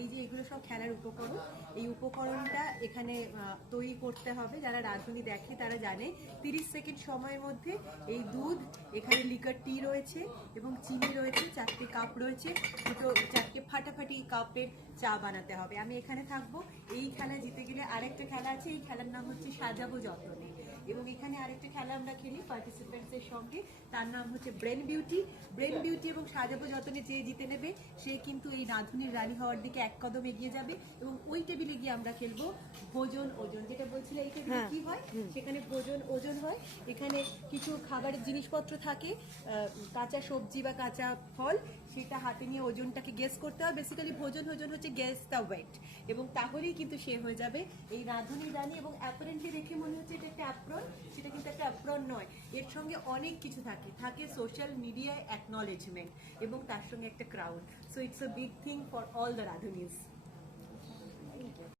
এই যে এগুলো সব খেলার উপকরণ, এই উপকরণটা এখানে তৈরি করতে হবে। যারা রাঁধুনি দেখে তারা জানে 30 সেকেন্ড সময়ের মধ্যে এই দুধ, এখানে লিকার টি রয়েছে এবং চিনি রয়েছে, 4টে কাপ রয়েছে, দুটো 4টে ফাটাফাটি কাপের চা বানাতে হবে। আমি এখানে থাকবো। এই খেলা জিতে গেলে আরেকটা খেলা আছে, এই খেলার নাম হচ্ছে সাজাবো যত্নে। এবং এখানে আরেকটা খেলা আমরা খেলি পার্টিসিপেন্টসের সঙ্গে, তার নাম হচ্ছে ব্রেন বিউটি। ব্রেন বিউটি এবং সাজাবো যত্নে যে জিতে নেবে সে কিন্তু এই রাঁধুনির রানী হওয়ার দিকে এক কদম এগিয়ে যাবে। এবং ওই টেবিলে গিয়ে আমরা খেলবো ভোজন ওজন, যেটা বলছিল এই টেবিলে কি হয়, সেখানে ভোজন ওজন হয়। এখানে কিছু খাবারের জিনিসপত্র থাকে, কাঁচা সবজি বা কাঁচা ফল, সেটা হাতে নিয়ে ওজনটাকে গেস করতে হয়। বেসিক্যালি ভোজন ওজন হচ্ছে গেস দ্য ওয়েট, এবং তাহলেই কিন্তু সে হয়ে যাবে এই রাঁধুনি রানী। এবং অ্যাপারেন্টলি দেখে মনে হচ্ছে এটা একটা অ্যাপ্রন, সেটা কিন্তু একটা অ্যাপ্রন নয়, এর সঙ্গে অনেক কিছু থাকে। থাকে সোশ্যাল মিডিয়ায় অ্যাকনলেজমেন্ট এবং তার সঙ্গে একটা crowd. So it's a big thing for all the রাঁধুনিস।